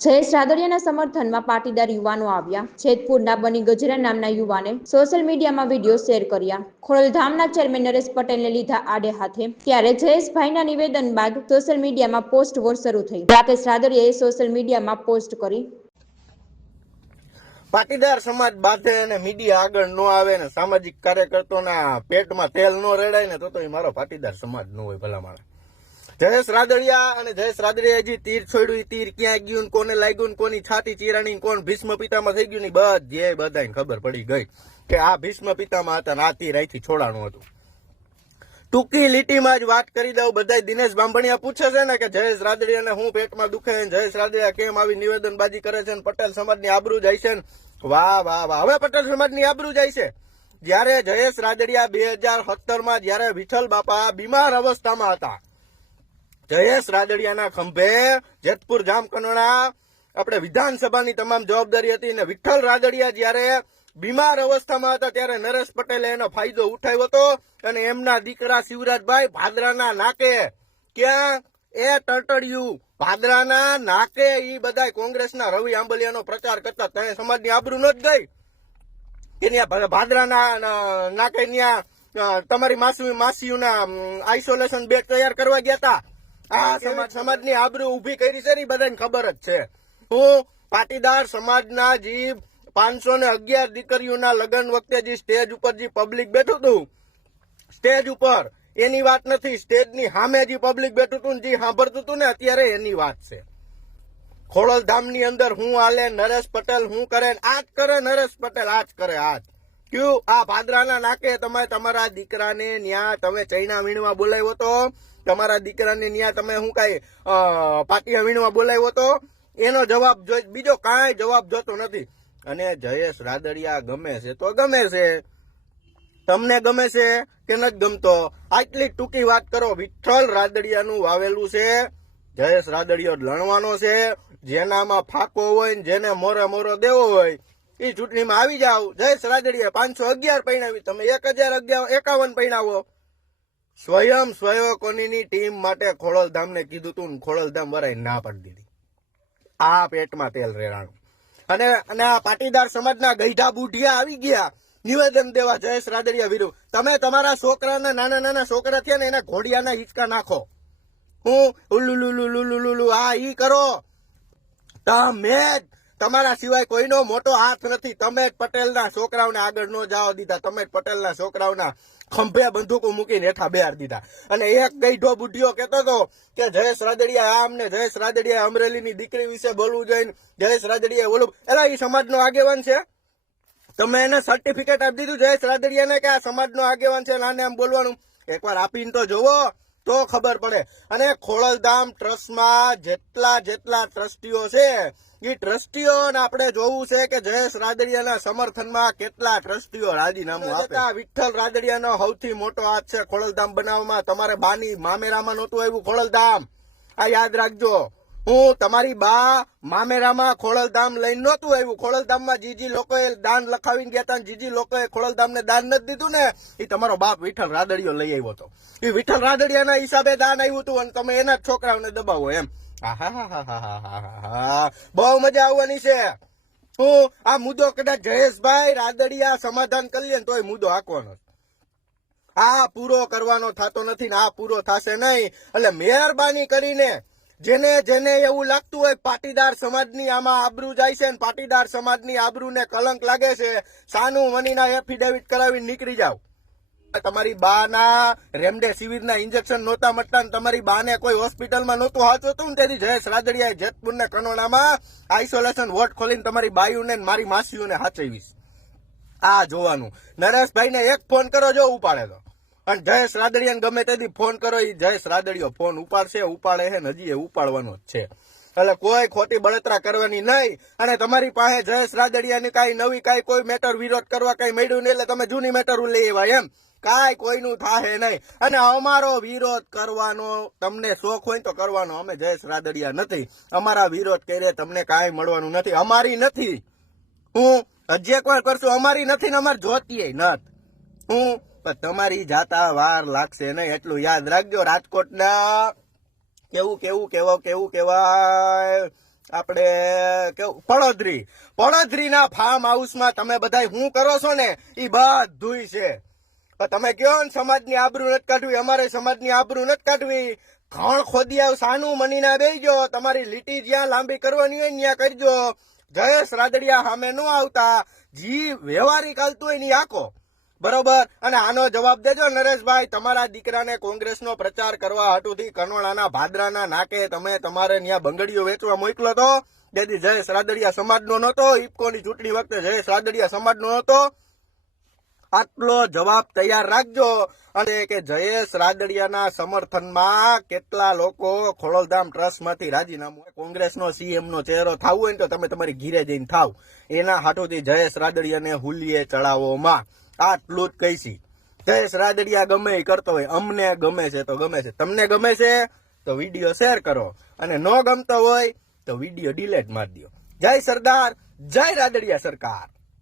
જયેશ રાદડિયાના સમર્થનમાં પાટીદાર યુવાનો આવ્યા. જેતપુરના બની ગજરા નામના યુવાને સોશિયલ મીડિયામાં વીડિયો શેર કર્યા. ખોડલધામના ચેરમેન નરેશ પટેલને લીધા આડે હાથે. ત્યારે જયેશભાઈના નિવેદન બાદ સોશિયલ મીડિયામાં પોસ્ટ વોર શરૂ થઈ. રાકેશ રાદડિયાએ સોશિયલ મીડિયામાં પોસ્ટ કરી. પાટીદાર સમાજ બાંધે અને મીડિયા આગળ ન આવે ને સામાજિક કાર્યકર્તાઓના પેટમાં તેલ ન રેડાય ને તો તો એ મારો પાટીદાર સમાજ ન હોય ભલા માણસ જયેશ રાદડિયા અને જયેશ રાદડિયાજી તીર છોડ્યું તીર ક્યાં ગયું કોને લાગ્યું કોની છાતી ચીરાણી કોણ ભીષ્મ પિતામાં થઈ ગયું ને બધે બધાને ખબર પડી ગઈ કે આ ભીષ્મ પિતામાં હતા આ તીર અહીંથી છોડાણું હતું. ટૂંકી લીટીમાં જ વાત કરી દઉં બધા દિનેશ બાંભણિયા પૂછે છે ને કે જયેશ રાદડિયાને હું પેટમાં દુખે છે જયેશ રાદડિયા કેમ આવી નિવેદનબાજી કરે છે ને, પટેલ સમાજની આબરૂ જાય છે વાહ વાહ વાહ. હવે પટેલ સમાજની આબરૂ જાય છે. જ્યારે જયેશ રાદડિયા બે હજાર સત્તરમાં જ્યારે વિઠ્ઠલ બાપા બીમાર અવસ્થામાં હતા જયેશ રાદડિયાના ખંભે જેતપુર જામકંડોળા આપણે વિધાનસભાની તમામ જવાબદારી હતી અને વિઠ્ઠલ રાદડિયા જ્યારે બીમાર અવસ્થામાં હતા ત્યારે નરેશ પટેલે એનો ફાયદો ઉઠાવ્યો હતો અને એમના દીકરા શિવરાજભાઈ ભાદરાના નાકે ક્યાં? એ ટટડિયું ભાદરાના નાકે એ બધા કોંગ્રેસના રવિ આંબલિયાનો પ્રચાર કરતા તને સમાજની આબરૂ ન જ ગઈ. કે ભાદરાના નાકે ત્યાં તમારી માસી, માસીઓના આઇસોલેશન બેડ તૈયાર કરવા ગયા હતા. આ સમાજ સમાજની આબરૂ ઊભી કરી છે ને બધાને ખબર જ છે. હું પાટીદાર સમાજના જે પાંચસો ને અગિયાર દીકરીઓના લગ્ન વખતે જે સ્ટેજ ઉપર જે પબ્લિક બેઠું હતું સ્ટેજ ઉપર એની વાત નથી સ્ટેજની સામે જે પબ્લિક બેઠું હતું ને જે સાંભળતું હતું ને અત્યારે એની વાત છે. ખોડલધામની અંદર હું હાલે નરેશ પટેલ હું કરે આજ કરે નરેશ પટેલ આજ કરે આજ. ક્યુ? આ ભાદરાના નાકે તમે તમારા દીકરાને ન્યા તમે ચૈના વીણવા બોલાવ્યો તો તમારા દીકરાને ન્યા તમે શું કઈ પાટી વીણવા બોલાવ્યો તો? એનો જવાબ જો બીજો કાંઈ જવાબ જોતો નથી. અને જયેશ રાદડિયા ગમે છે તો ગમે છે. તમને ગમે છે કે નથી ગમતો? આટલી ટૂંકી વાત કરો. વિઠ્ઠલ રાદડિયાનું વાવેલું છે. જયેશ રાદડિયો લણવાનો છે. જેનામાં ફાકો હોય ને જેને મોરે મોરો દેવો હોય એ ચૂંટણીમાં આવી જાવ જયેશ રાદડિયા પાંચસો અગિયાર પૈણાવી તમે એક હજાર અગિયાર, એકાવન પૈણાવો સ્વયં સ્વયંકોની ટીમ માટે ખોડલધામને કીધું તું ખોડલધામ વરાય ના પાડી દીધી. આ પેટમાં તેલ રેડાણું. અને અને આ પાટીદાર સમાજના ગઈઢા બુઢિયા આવી ગયા. નિવેદન દેવા જયેશ રાદડિયા વિરુદ્ધ. તમે તમારા છોકરાના નાના નાના છોકરા થયા ને એના ઘોડિયાના હિંચકા નાખો. હું ઉલ્લુ લુલુ લુલુ લુલુ આ ઈ કરો. તમે તમારા સિવાય કોઈનો મોટો હાથ નથી. તમે જ પટેલના છોકરાઓને આગળ ન જવા દીધા. તમે જ પટેલના છોકરાઓના ખંભે બંદૂકો મૂકીને હેઠા બેહાર દીધા. અને એક ગઈઢો બુઢીઓ કહેતો હતો કે, જયેશ રાદડિયા આમ ને જયેશ રાદડિયા અમરેલીની દીકરી વિશે બોલવું જોઈએ જયેશ રાદડિયા બોલવું એલા એ સમાજનો આગેવાન છે? તમે એને સર્ટિફિકેટ આપી દીધું જયેશ રાદડિયાને કે આ સમાજનો આગેવાન છે નાને આમ બોલવાનું? એકવાર આપીને તો જોવો. તો ખબર પડે. અને ખોડલધામ ટ્રસ્ટમાં જેટલા જેટલા ટ્રસ્ટીઓ છે એ ટ્રસ્ટીઓને આપણે જોવું છે કે જયેશ રાદડિયાના સમર્થનમાં કેટલા ટ્રસ્ટીઓ રાજીનામું આપે. વિઠ્ઠલ રાદડિયાનો સૌથી મોટો હાથ છે ખોડલધામ બનાવવામાં. તમારે બાની મામેરામાં નહોતું આવ્યું ખોડલધામ. આ યાદ રાખજો. હું તમારી બા મામેરામાં ખોડલધામ લઈને નહોતું આવ્યું. ખોડલધામમાં જીજી લોકોએ દાન લખાવીને ગયા હતા જીજી લોકોએ ખોડલધામને દાન નથી દીધું ને એ તમારો બાપ વિઠ્ઠલ રાદડિયો લઈ આવ્યો હતો. એ વિઠ્ઠલ રાદડિયાના હિસાબે દાન આવ્યું હતું અને તમે એના છોકરાઓને દબાવો એમ. બહુ મજા આવવાની છે. હું આ મુદ્દો કદાચ જયેશભાઈ રાદડિયા સમાધાન કરી લે ને તોય મુદ્દો હાંકવાનો છે. આ પૂરો કરવાનો થતો નથી ને આ પૂરો થશે નહીં. એટલે મહેરબાની કરીને જેને જેને એવું લાગતું હોય પાટીદાર સમાજની આમાં આબરૂ જાય છે ને પાટીદાર સમાજની આબરૂને કલંક લાગે છે, સાનું મનીના એફિડેવિટ કરાવીને નીકળી જાવ તમારી બાના રેમડેસિવિરના ઇન્જેક્શન નહોતા મળતા ને તમારી બાને કોઈ હોસ્પિટલમાં નહોતું હાચવતું ને તેથી જયેશ રાદડિયાએ જેતપુર ને કનોડામાં આઇસોલેશન વોર્ડ ખોલીને તમારી બાયુને મારી માસીઓને હાચવીશ. આ જોવાનું. નરેશભાઈને એક ફોન કરો જો ઉપાડે તો. અને જયેશ રાદડિયાને ગમે તેથી ફોન કરો એ જયેશ રાદડિયો ફોન ઉપાડશે, ઉપાડે છે, ને હજી એ ઉપાડવાનો જ છે. એટલે કોઈ ખોટી બળતરા કરવાની નહીં. અને તમારી પાસે જયેશ રાદડિયાની કાંઈ નવી કાંઈ કોઈ મેટર વિરોધ કરવા કાંઈ મળ્યું નહીં, એટલે તમે જૂની મેટર લઈ આવ્યા એમ. કાંઈ કોઈનું થાહે નહીં. અને અમારો વિરોધ કરવાનો, તમને શોખ હોય તો કરવાનો. અમે જયેશ રાદડિયા નથી. અમારા વિરોધ કરે તમને કાંઈ મળવાનું નથી. અમારી નથી. હું હજી એક વાર કરશું? અમારી નથી ને અમારે જોતીએ નથ. હું પણ તમારી જાતા વાર લાગશે નહીં, એટલું યાદ રાખજો રાજકોટના. કેવું કેવું, કેવો, કેવું, કેવાય. આપણે કેવું પડોદરી પડોદરીના ફાર્મ હાઉસમાં તમે બધા શું કરો છો ને એ બધું છે. પણ તમે કયો ને સમાજની આબરૂ નથી કાઢવી, અમારે સમાજની આબરૂ નથી કાઢવી. ઘણ ખોદી આવ સાનું મનીના બેસજો તમારી લીટી જ્યાં લાંબી કરવાની હોય ત્યાં કરજો. જયેશ રાદડિયા સામે ન આવતા. જી વ્યવહારિક હાલતું હોય ને આખો. બરોબર. અને આનો જવાબ દેજો નરેશભાઈ, તમારા દીકરાને કોંગ્રેસનો પ્રચાર કરવા હાટુથી કનોડાના ભાદરાના નાકે તમે તમારે ત્યાં બંગડીઓ વેચવા મોકલો તો. તેથી જયેશ રાદડિયા સમાજનો નહોતો. ઇફકોની ચૂંટણી વખતે જયેશ રાદડિયા સમાજનો નહોતો. આટલો જવાબ તૈયાર રાખજો. અને કે જયેશ રાદડિયાના સમર્થનમાં કેટલા લોકો ખોડલધામ ટ્રસ્ટમાંથી રાજીનામું કોંગ્રેસનો સીએમનો ચહેરો થવું હોય ને તો તમે તમારી ઘીરે જઈને થાવ. એના હાટુથી જયેશ રાદડિયાને હુલીએ ચડાવોમાં. આટલું જ કહીશી. જયેશ રાદડિયા ગમે એ કરતો હોય, અમને ગમે છે તો ગમે છે. તમને ગમે છે તો વીડિયો શેર કરો. અને ન ગમતો હોય તો વીડિયો ડિલેટ મારી દો જય સરદાર, જય રાદડિયા સરકાર.